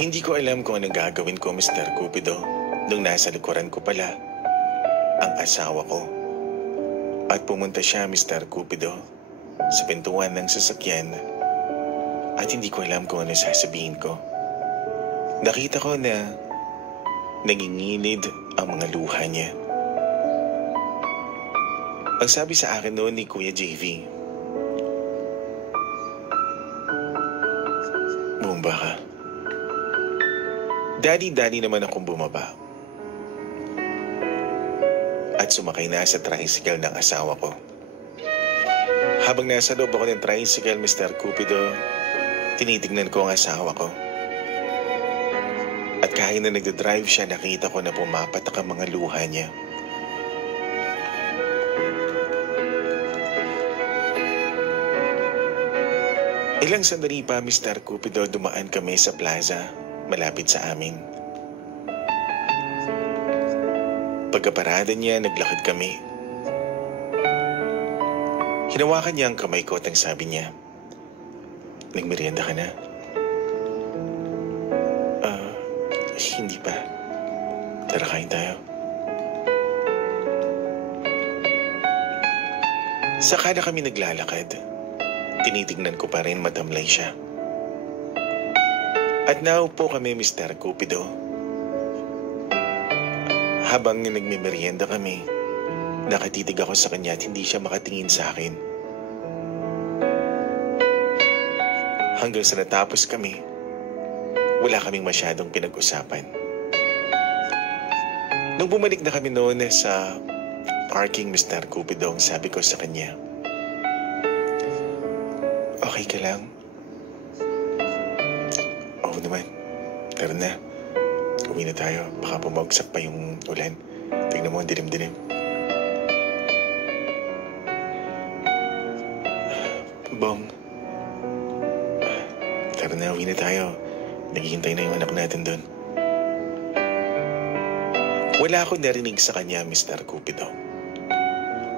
Hindi ko alam kung anong gagawin ko, Mr. Cupido, nung nasa likuran ko pala ang asawa ko. At pumunta siya, Mr. Cupido, sa pintuan ng sasakyan at hindi ko alam kung ano sasabihin ko. Nakita ko na nangingilid ang mga luha niya. Ang sabi sa akin noon ni Kuya JV, "Bumaba ka." Dali-dali naman akong bumaba at sumakay na sa tricycle ng asawa ko. Habang nasa loob ako ng tricycle, Mr. Cupido, tinitignan ko ang asawa ko. At kahit na nagdadrive siya, nakita ko na pumapatak ang mga luha niya. Ilang sandali pa, Mr. Cupido, dumaan kami sa plaza malapit sa amin. Pagkaparada niya, naglakad kami. Hinawakan niya ang kamay ko at ang sabi niya, "Nagmerienda ka na?" Hindi pa. Tara, kain tayo. Saka na kami naglalakad. Tinitignan ko pa rin matamlay siya. At naupo kami, Mr. Cupido. Habang nagmimerienda kami, nakatitig ako sa kanya at hindi siya makatingin sa akin. Hanggang sa natapos kami, wala kaming masyadong pinag-usapan. Nung bumalik na kami noon sa parking, Mr. Cupido, sabi ko sa kanya, "Okay ka lang?" "Oo naman. Tara na. Uwi na tayo. Baka bumagsak pa yung ulan. Tignan mo, dilim-dilim." "Bong, tara na, uwi na tayo. Naghihintay na yung anak natin doon." Wala akong narinig sa kanya, Mr. Cupido.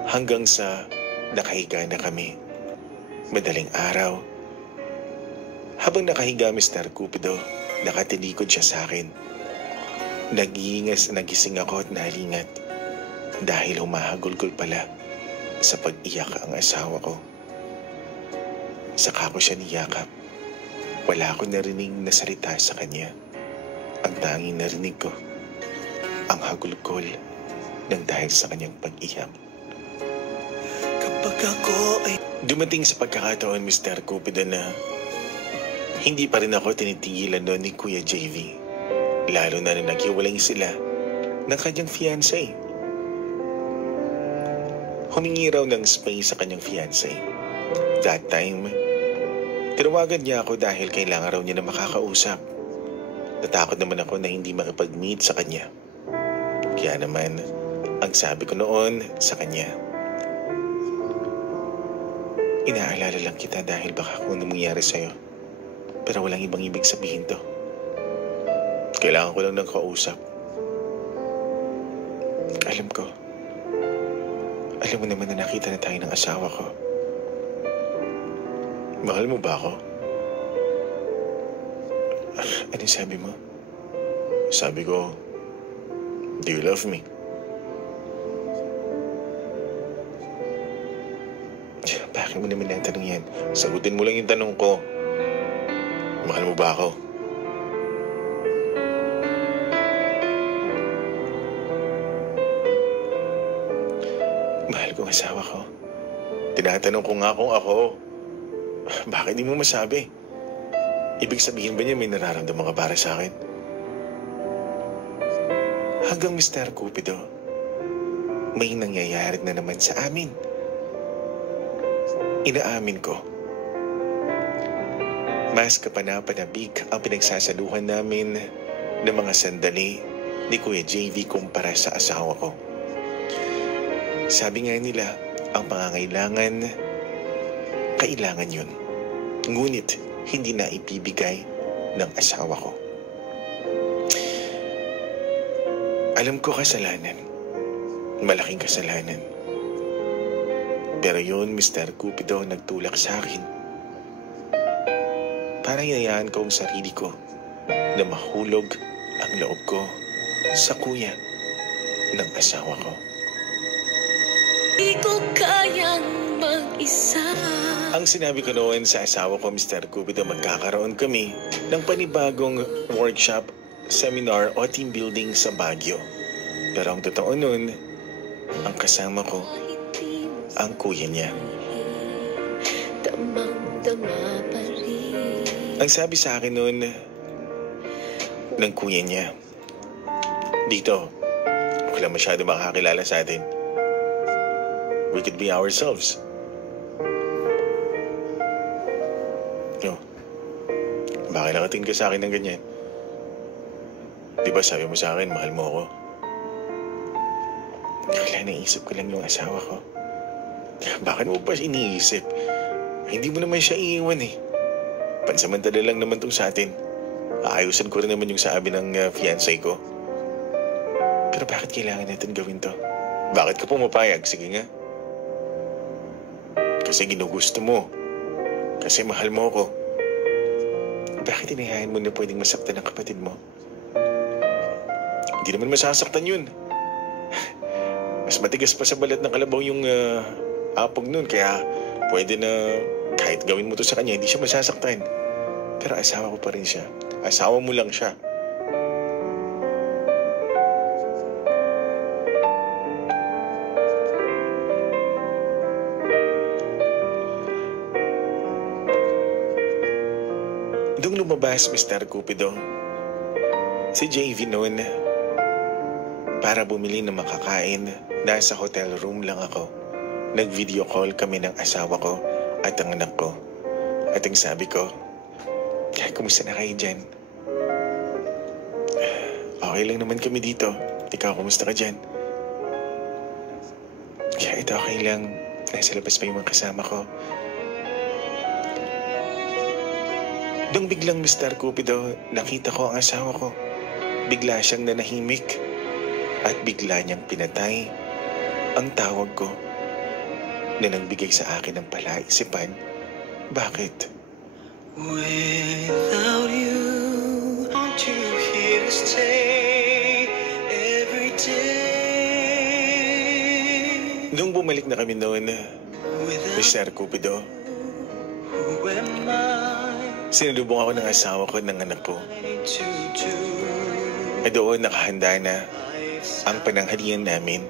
Hanggang sa nakahiga na kami. Madaling araw. Habang nakahiga, Mr. Cupido, nakatilikod siya sa akin. Nagising ako at nalingat dahil humahagulgol pala sa pag-iyak ang asawa ko. Saka ko siya niyakap. Wala akong narinig na salita sa kanya. Ang tanging narinig ko, ang hagulgol ng dahil sa kanyang pag-iyak. Kapag ako ay dumating sa pagkakataon, Mr. Cupido, na hindi pa rin ako tinitigilan noon ni Kuya JV. Lalo na naghiwalay sila ng kanyang fiancé. Humingi raw ng space sa kanyang fiancé. That time, tinawagan niya ako dahil kailangan raw niya na makakausap. Natakot naman ako na hindi makipag-meet sa kanya. Kaya naman, ang sabi ko noon sa kanya, "Inaalala lang kita dahil baka kung ano mangyari sa'yo. Pero walang ibang ibig sabihin to. Kailangan ko lang ng kausap. Alam ko. Alam mo naman na nakita na tayo ng asawa ko. Mahal mo ba ako?" "Ano sabi mo?" "Sabi ko, do you love me?" Bakit mo naman natanong yan? Sagutin mo lang yung tanong ko. Mahal mo ba ako? Mahal ko ang asawa ko. Tinatanong ko nga kung ako. Bakit di mo masabi? Ibig sabihin ba niya may nararamdaman ka para sa akin? Hanggang, Mr. Cupido, may nangyayari na naman sa amin. Inaamin ko. Mas kapanapanabik ang pinagsasaluhan namin ng mga sandali ni Kuya JV kumpara sa asawa ko. Sabi nga nila, ang pangangailangan, kailangan yun. Ngunit, hindi na ibibigay ng asawa ko. Alam ko kasalanan. Malaking kasalanan. Pero yun, Mr. Cupido, nagtulak sa akin. Para hinayaan ko ang sarili ko na mahulog ang loob ko sa kuya ng asawa ko. Di ko kayang mag-isa. Ang sinabi ko noon sa asawa ko, Mr. Cupido, magkakaroon kami ng panibagong workshop, seminar o team building sa Baguio. Pero ang totoo noon, ang kasama ko, ang kuya niya. Ang sabi sa akin noon ng kuya niya, dito, wala masyado makakilala sa atin. We could be ourselves. No. Bakit nakatingin ka sa akin ng ganyan? Di ba sabi mo sa akin, mahal mo ako? Wala, naisip ko lang yung asawa ko. Bakit mo ba iniisip? Hindi mo naman siya iiwan eh. Pansamantala lang naman itong sa atin. Aayusan ko rin naman yung sabi ng fiancé ko. Pero bakit kailangan natin gawin to? Bakit ka pumapayag? Sige nga. Kasi ginugusto mo. Kasi mahal mo ako. Bakit inayahan mo na pwedeng masaktan ang kapatid mo? Hindi naman masasaktan yun. Mas matigas pa sa balat ng kalabaw yung apog nun. Kaya pwede na kahit gawin mo to sa kanya, hindi siya masasaktan. Pero asawa ko pa rin siya. Asawa mo lang siya. Doong lumabas, Mr. Cupido, si JV noon, para bumili ng makakain, nasa hotel room lang ako. Nag-video call kami ng asawa ko at ang anak ko. At ang sabi ko, kumusta na kayo dyan? Okay lang naman kami dito. Ikaw, kumusta ka dyan? Kaya ito okay lang. Nasa labas pa yung mga kasama ko. Doong biglang, Mr. Cupido, nakita ko ang asawa ko. Bigla siyang nanahimik at bigla niyang pinatay ang tawag ko na nagbigay sa akin ng palaisipan. Bakit? Without you, want to hear us stay every day. Nung bumalik na kami noon, Mr. Cupido, sinalubong ako ng asawa ko ng anak ko. At doon nakahanda na ang pananghalian namin.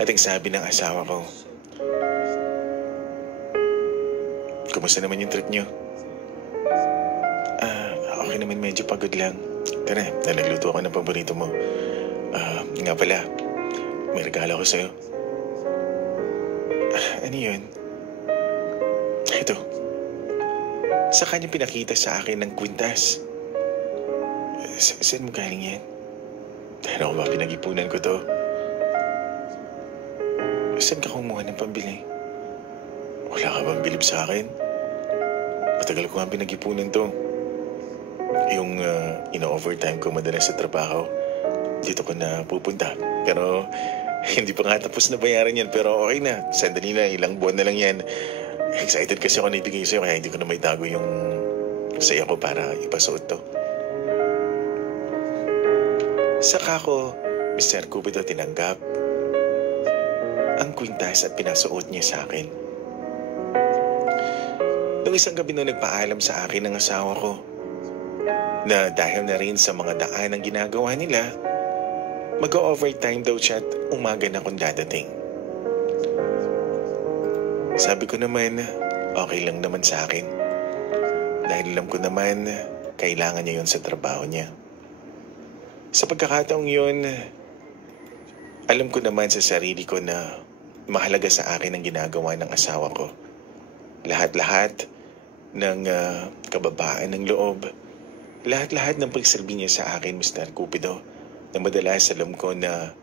At ang sabi ng asawa ko, kumusta naman yung trip nyo? Okay naman, medyo pagod lang. Tara, nagluto ako ng paborito mo. Nga pala, may regalo ko sa'yo. Ano yun? Ito. Sa kanya pinakita sa akin ng kwintas. Saan mo galing yan? Ano ba, pinag-ipunan ko to? Saan ka kumuha ng pambili? Wala ka bang bilib sa akin? Matagal ko nga pinag-ipunan to. Yung ino-overtime ko madalas sa trabaho, dito ko na pupunta. Pero hindi pa nga tapos na bayaran yan. Pero okay na, sandali na, ilang buwan na lang yan. Excited kasi ako na ibigay sa'yo, kaya hindi ko na may tago yung saya ko para ipasuot to. Saka ko, Mr. Cupido, tinanggap ang kwintas at pinasuot niya sa akin. Nung isang gabi nung nagpaalam sa akin ng asawa ko na dahil na rin sa mga daan ang ginagawa nila, mag-overtime daw siya at umaga na kung dadating. Sabi ko naman, okay lang naman sa akin. Dahil alam ko naman, kailangan niya yun sa trabaho niya. Sa pagkakataong yun, alam ko naman sa sarili ko na mahalaga sa akin ang ginagawa ng asawa ko. Lahat-lahat ng kababaan ng loob, lahat-lahat ng pagsilbi niya sa akin, Mr. Cupido, na madalas alam ko na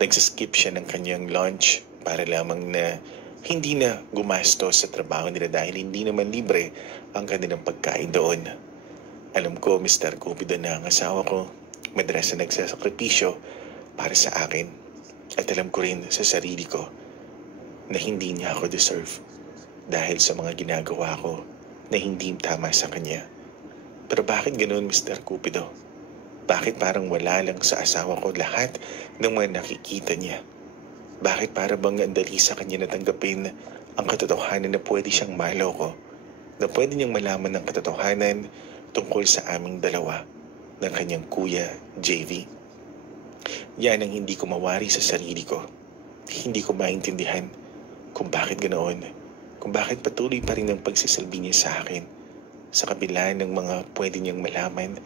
nagsaskip siya ng kanyang lunch para lamang na hindi na gumastos sa trabaho nila dahil hindi naman libre ang kanilang pagkain doon. Alam ko, Mr. Cupido, na ang asawa ko madalas na nagsasakripisyo para sa akin. At alam ko rin sa sarili ko na hindi niya ako deserve dahil sa mga ginagawa ko na hindi tama sa kanya. Pero bakit ganoon, Mr. Cupido? Bakit parang wala lang sa asawa ko lahat ng mga nakikita niya? Bakit para bang ang dali sa kanya natanggapin ang katotohanan na pwede siyang maloko? Na pwede niyang malaman ng katotohanan tungkol sa aming dalawa ng kanyang kuya, JV? Yan ang hindi ko mawari sa sarili ko. Hindi ko maintindihan kung bakit ganoon. Kung bakit patuloy pa rin ang pagsisilbi niya sa akin. Sa kabila ng mga pwede niyang malaman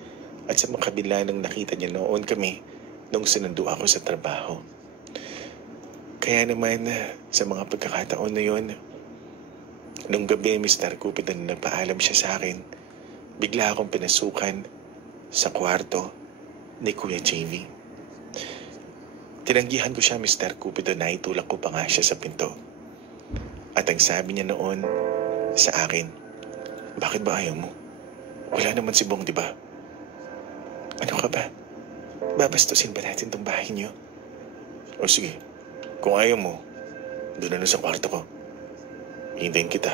at sa mga kabila ng nakita niya noon kami nung sinundo ako sa trabaho. Kaya naman sa mga pagkakataon na yon, nung gabi, Mr. Cupido, na nagpaalam siya sa akin, bigla akong pinasukan sa kwarto ni Kuya JV. Tinanggihan ko siya, Mr. Cupido, na itulak ko pa nga siya sa pinto. At ang sabi niya noon sa akin, bakit ba ayaw mo? Wala naman si Bong, di ba? Ano ka ba? Babastusin ba natin tong bahay niyo? O sige, kung ayaw mo, doon na sa kwarto ko. Hintayin kita.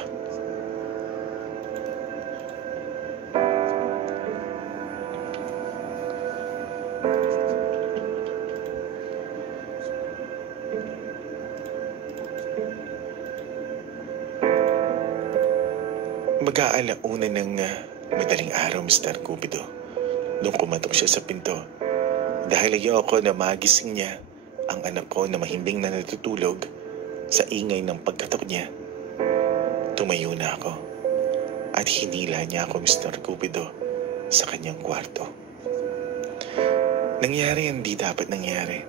Mag-aalauna ng madaling araw, Mr. Cupido, nung kumatok siya sa pinto. Dahil ayoko na magising niya ang anak ko na mahimbing na natutulog sa ingay ng pagkatok niya. Tumayo na ako at hinila niya ako, Mr. Cupido, sa kanyang kwarto. Nangyari ang di dapat nangyari.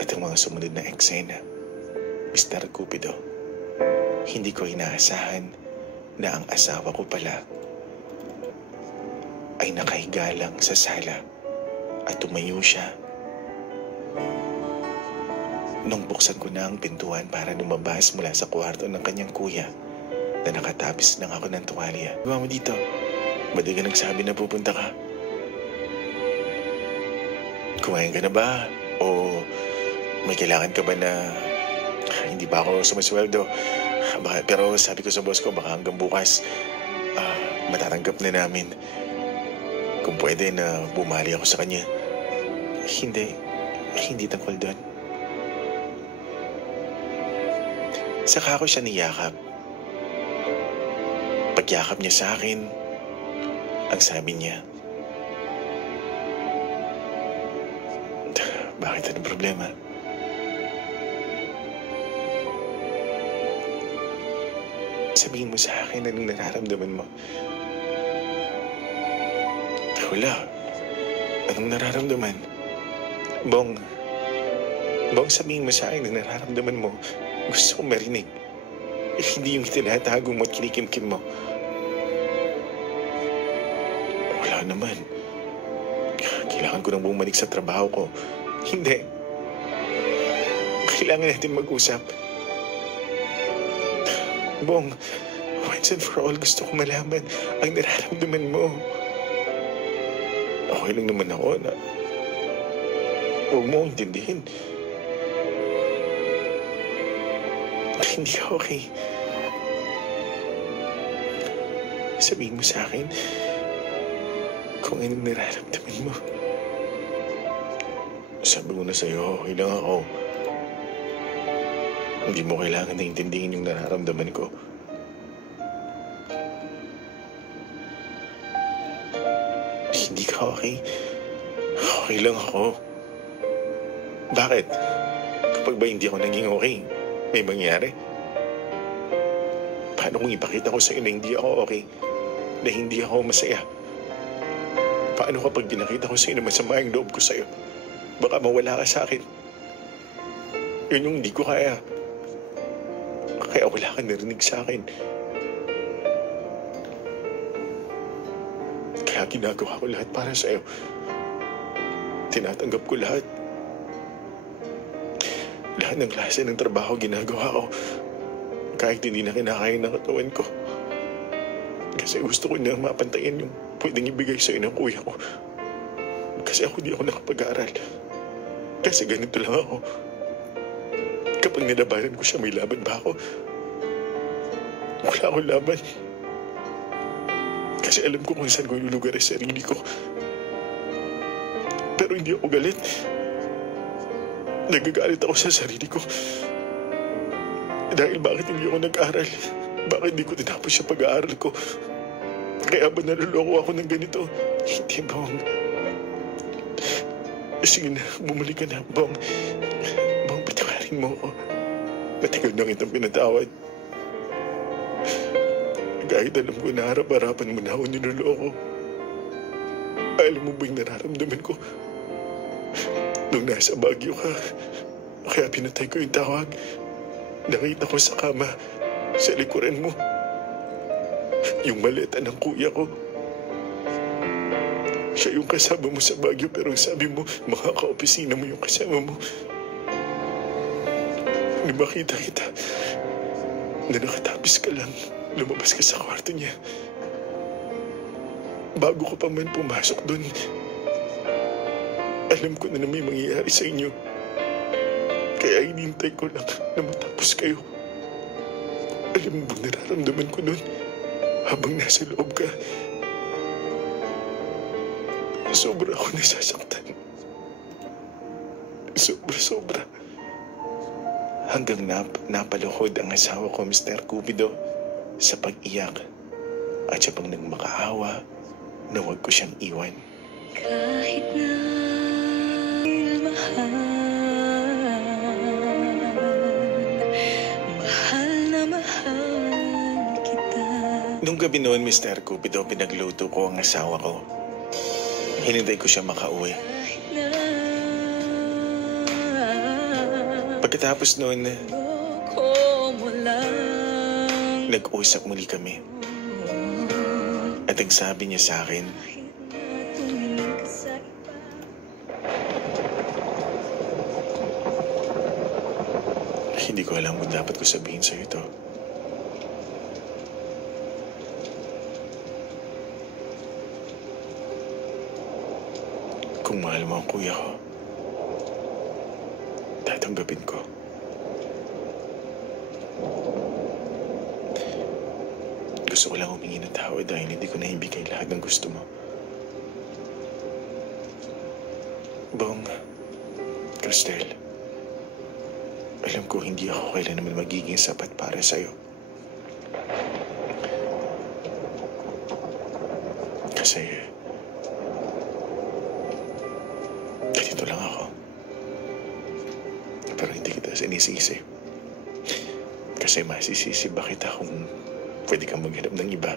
At ang mga sumunod na eksena, Mr. Cupido, hindi ko inaasahan na ang asawa ko pala ay nakahiga lang sa sala at tumayo siya. Nung buksan ko na ang pintuan para lumabas mula sa kwarto ng kanyang kuya na nakatapis lang ako ng tuwalya. Gawa mo dito, ba't di ka nagsabi na pupunta ka? Kumain ka na ba? O may kailangan ka ba na hindi ba ako sumasweldo? Pero sabi ko sa boss ko, baka hanggang bukas matatanggap na namin. Kung pwede na bumali ako sa kanya. Hindi tungkol doon. Saka ako siya niyakap. Pagyakap niya sa akin, ang sabi niya, bakit anong problema? Sabihin mo sa akin anong nararamdaman mo. Wala. Anong nararamdaman? Bong, sabihin mo sa akin anong nararamdaman mo. Gusto kong marinig. Hindi yung tinatago mo at kinikimkim mo. Wala naman. Kailangan ko nang bumalik sa trabaho ko. Hindi. Kailangan natin mag-usap. Bong, once and for all, gusto ko malaman ang nararamdaman mo. Okay lang naman ako na huwag mo intindihin. Hindi ka okay. Sabihin mo sa akin kung anong nararamdaman mo. Sabi ko na sa'yo, okay lang ako. Hindi mo kailangan na intindihin yung nararamdaman ko. Hindi ka okay? Okay lang ako. Bakit? Kapag ba hindi ako naging okay, may mangyari? Paano kung ipakita ko sa'yo na hindi ako okay? Na hindi ako masaya? Paano kapag pinakita ko sa'yo na masama yung loob ko sa'yo? Baka mawala ka sa akin. Yun yung hindi ko kaya. Kaya wala kang narinig sa akin. Kaya ginagawa ko lahat para sa'yo. Tinatanggap ko lahat. Lahat ng klase ng trabaho ginagawa ko. Kahit hindi na kinakain ng katawan ko. Kasi gusto ko na mapantayan yung pwedeng ibigay sa'yo ng kuya ko. Kasi ako di ako nakapag-aaral. Kasi ganito lang ako. Kapag nilabanan ko siya, may laban ba ako? Wala akong laban. Kasi alam ko kung saan ko ilulugar ang sarili ko. Pero hindi ako galit. Nagagalit ako sa sarili ko. Dahil bakit hindi ako nag-aral? Bakit hindi ko tinapos yung pag-aaral ko? Kaya ba naluloko ako ng ganito? Hindi, Bong. Sige na, bumalik ka na, Bong. Bong, patawarin mo ako. Matagal na kitang pinatawad. Kahit alam ko na harap-harapan mo na ako niloloko. Alam mo ba yung nararamdaman ko? Nung nasa Baguio ka, kaya pinatay ko yung tawag. Nakita ko sa kama, sa likuran mo. Yung maleta ng kuya ko. Siya yung kasama mo sa Baguio, pero sabi mo, mga ka-opisina mo yung kasama mo. Nung makita kita, na nakatapis ka lang, lumabas ka sa kwarto niya. Bago ko pa man pumasok doon, alam ko na may mangyayari sa inyo. Kaya hinintay ko lang na matapos kayo. Alam mo ba nararamdaman ko noon habang nasa loob ka? Sobra ako nasasaktan. Sobra. Hanggang napaluhod ang asawa ko, Mr. Cupido, sa pag-iyak at siya pang nagmakaawa na huwag ko siyang iwan. Kahit na mahal na mahal kita. Nung gabi noon, Mr. Cupido, pinagluto ko ang asawa ko. Hinintay ko siya makauwi. Pagkatapos noon, nag-usap muli kami. At ang sabi niya sa akin, hindi ko alam kung dapat ko sabihin sa'yo ito. Kung mahal mo ang kuya ko, tatanggapin ko. Gusto ko lang humingi ng tawad dahil hindi ko naibigay lahat ng gusto mo. Bong, Cristel, alam ko hindi ako kailan naman magiging sapat para sa'yo. Kasi, ganito lang ako. Pero hindi kita sinisisi. Kasi masisisi ba kita kung pwede kang maghanap ng iba?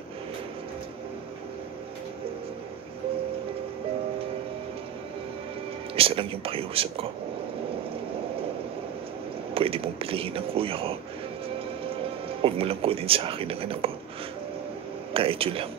Isa lang yung pakiusap ko. Pwede mong pilihin ang kuya ko. Huwag mo lang kunin sa akin ang anak ko. Kahit yun lang.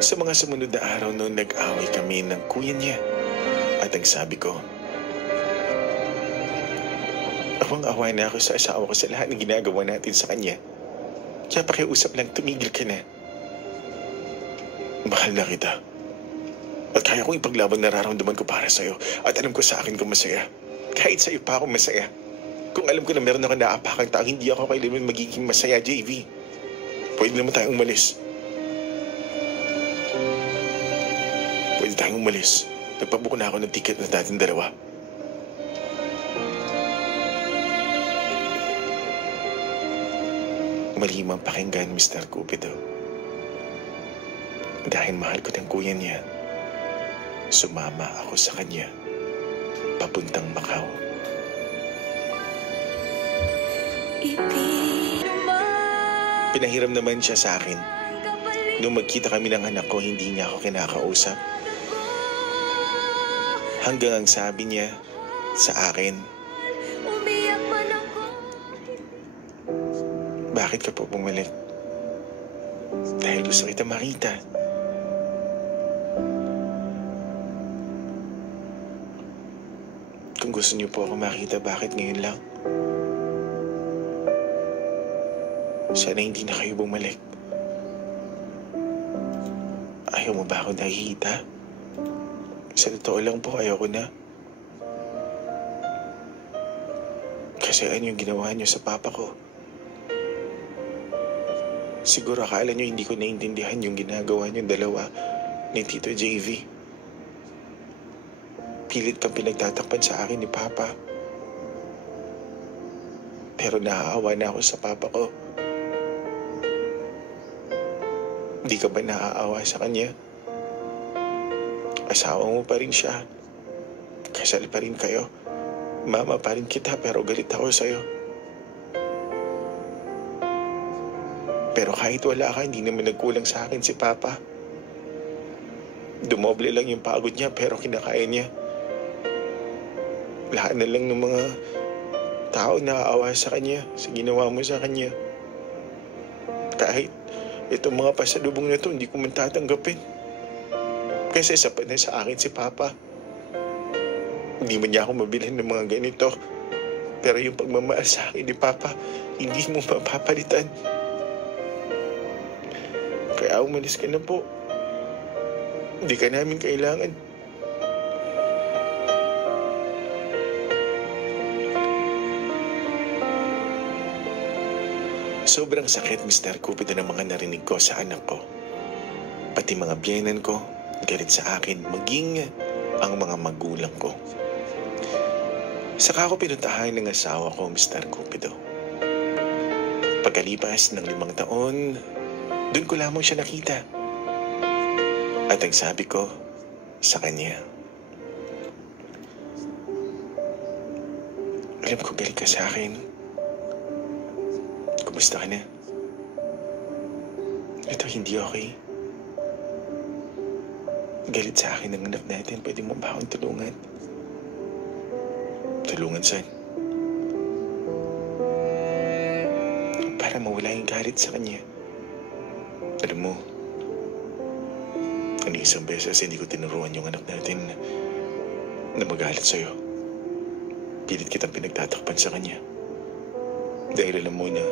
Sa mga sumunod na araw noon, nag-away kami ng kuya niya. At ang sabi ko, awang-awa na ako sa asawa ko sa lahat ng ginagawa natin sa kanya. Kaya pakiusap lang, tumigil ka na. Mahal na kita. At kaya kong ipaglaban nararamdaman ko para sa'yo. At alam ko sa akin kung masaya. Kahit sa'yo pa ako masaya. Kung alam ko na meron ako naapakang taong hindi ako kailanman magiging masaya, JV. Pwede naman tayong umalis. Pwede tayong umalis. Nagpabuko na ako ng ticket na dating dalawa. Malimang pakinggan, Mr. Cupido. Dahil mahal ko ng kuya niya, sumama ako sa kanya, papuntang Macau. Pinahiram naman siya sa akin. Nung magkita kami ng anak ko, hindi niya ako kinakausap. Hanggang ang sabi niya sa akin, bakit ka po bumalik? Dahil gusto kita makita. Kung gusto niyo po ako makita, bakit ngayon lang? Sana hindi na kayo bumalik. Ayaw mo ba ako nakikita? Sa totoo lang po, ayaw ko na. Kasi ano yung ginawa niyo sa papa ko? Siguro akala niyo hindi ko naiintindihan yung ginagawa niyong dalawa ni Tito JV. Pilit kang pinagtatakpan sa akin ni Papa. Pero naaawa na ako sa Papa ko. Hindi ka ba naaawa sa kanya? Asawa mo pa rin siya. Kasal pa rin kayo. Mama pa rin kita pero galit ako sa'yo. Pero kahit wala ka, hindi naman nagkulang sa akin si Papa. Dumoble lang yung pagod niya pero kinakaya niya. Lahat na lang ng mga tao naaawa sa kanya, sa ginawa mo sa kanya. Kahit itong mga pasalubong na ito, hindi ko man tatanggapin. Kasi sapat na sa akin si Papa. Hindi man niya ako mabilhin ng mga ganito. Pero yung pagmamahal sa akin ni Papa, hindi mo mapapalitan. Kaya umalis ka na po. Hindi ka namin kailangan. Sobrang sakit, Mr. Cupido, ng mga narinig ko sa anak ko. Pati mga biyenan ko, galit sa akin, maging ang mga magulang ko. Saka ako pinuntahan ng asawa ko, Mr. Cupido. Pagkalipas ng 5 taon, doon ko lamang siya nakita. At ang sabi ko sa kanya, alam ko galit ka sa akin. Kumusta ka na? Ito hindi okay. Galit sa akin ng anak natin. Pwede mo ba akong tulungan? Tulungan saan? Para mawala yung galit sa kanya. Alam mo, isang beses hindi ko tinuruan yung anak natin na magalit sa'yo. Pilit kitang pinagtatakpan sa kanya. Dahil alam mo na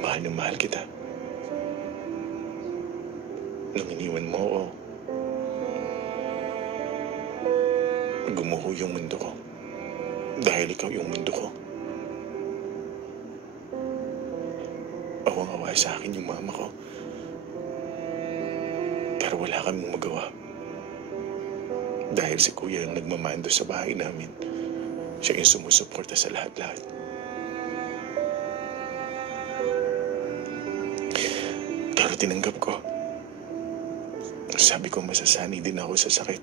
mahal na mahal kita. Nung iniwan mo ako, gumuho yung mundo ko. Dahil ikaw yung mundo ko. Awang-awa sa akin yung mama ko. Pero wala kaming magawa. Dahil si Kuya ang nagmamando sa bahay namin. Siya yung sumusuporta sa lahat-lahat. Pero tinanggap ko. Sabi ko masasanay din ako sa sakit.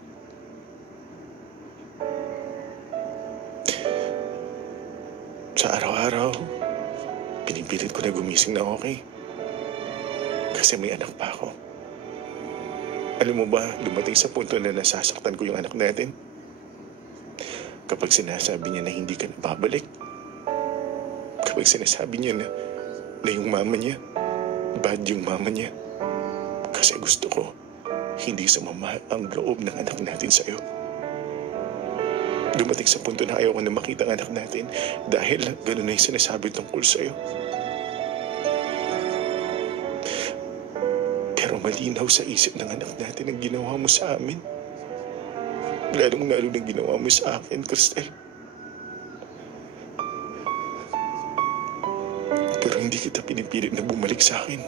Sa araw-araw, pinipilit ko na gumising na okay. Kasi may anak pa ako. Alam mo ba, dumating sa punto na nasasaktan ko yung anak natin. Kapag sinasabi niya na hindi ka na babalik. Kapag sinasabi niya na yung mama niya, bad yung mama niya. Kasi gusto ko, hindi sumama ang loob ng anak natin sa'yo. Dumating sa punto na ayaw ko na makita ang anak natin dahil gano'n na yung sinasabi tungkol sa'yo. Pero malinaw sa isip ng anak natin ang ginawa mo sa amin. Lalong-lalo ng ginawa mo sa akin, Cristel. Pero hindi kita pinipilit na bumalik sa akin.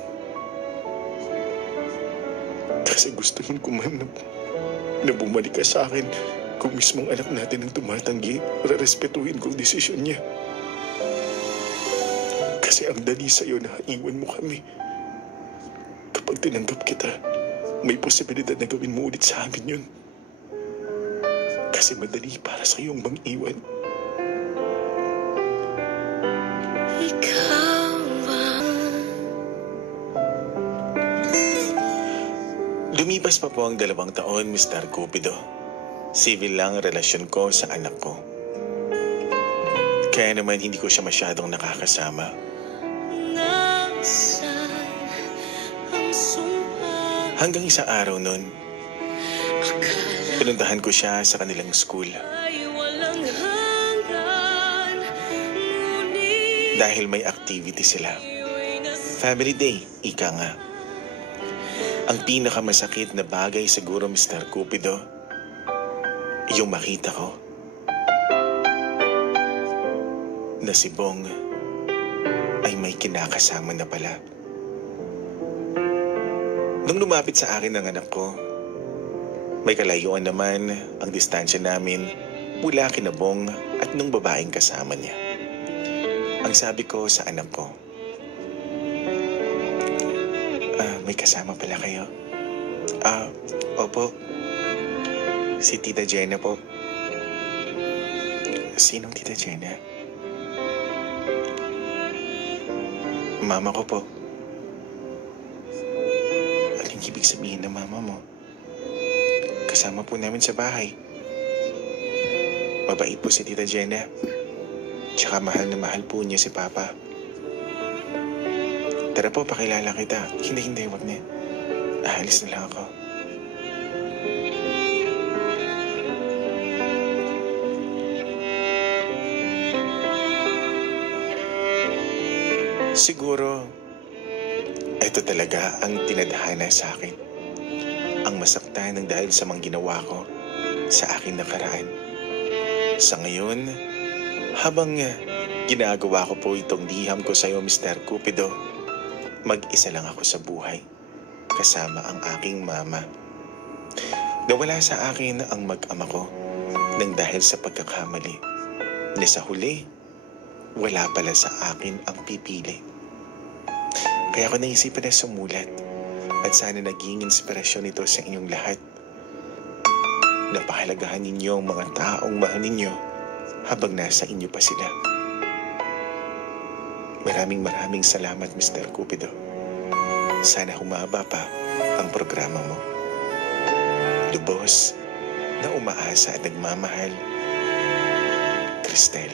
Kasi gusto ko man na bumalik ka sa akin kung mismong anak natin ang tumatanggi, rerespetuhin ko ang desisyon niya. Kasi ang dali sa'yo na iwan mo kami. Kapag tinanggap kita, may posibilidad na gawin mo ulit sa amin yun. Kasi madali para sa iyong mang-iwan. Ikaw ba? Lumipas pa po ang 2 taon, Mr. Cupido. Civil lang ang relasyon ko sa anak ko. Kaya naman hindi ko siya masyadong nakakasama. Nasaan ang sumpa? Hanggang isang araw nun, Akala pinuntahan ko siya sa kanilang school. ay walang hanggan. Ngunit Dahil may activity sila. Family Day, ika nga. Ang pinakamasakit na bagay siguro, Mr. Cupido, yung makita ko na si Bong ay may kinakasama na pala. Nung lumapit sa akin ang anak ko, may kalayuan naman ang distansya namin mula kina Bong at nung babaeng kasama niya. Ang sabi ko sa anak ko, may kasama pala kayo? Opo. Si Tita Jenna po. Sinong Tita Jenna? Mama ko po. Anong ibig sabihin ng mama mo? Kasama po namin sa bahay. Mabait po si Tita Jenna. Tsaka mahal na mahal po niya si Papa. Tara po, pakilala kita. Hindi, wag na. Aalis na lang ako. Siguro, ito talaga ang tinadhana sa akin. Ang masaktan ng dahil sa mga ginawa ko sa akin nakaraan. Sa ngayon, habang ginagawa ko po itong liham ko sa iyo, Mr. Cupido, mag-isa lang ako sa buhay, kasama ang aking mama. Nawala sa akin ang mag-ama ko nang dahil sa pagkakamali, na sa huli, wala pala sa akin ang pipili. Kaya ako naisipan na sumulat at sana naging inspirasyon ito sa inyong lahat. Napahalagahan ninyo ang mga taong mahal ninyo habang nasa inyo pa sila. Maraming salamat, Mr. Cupido. Sana humaba pa ang programa mo. Lubos na umaasa at nagmamahal, Cristel.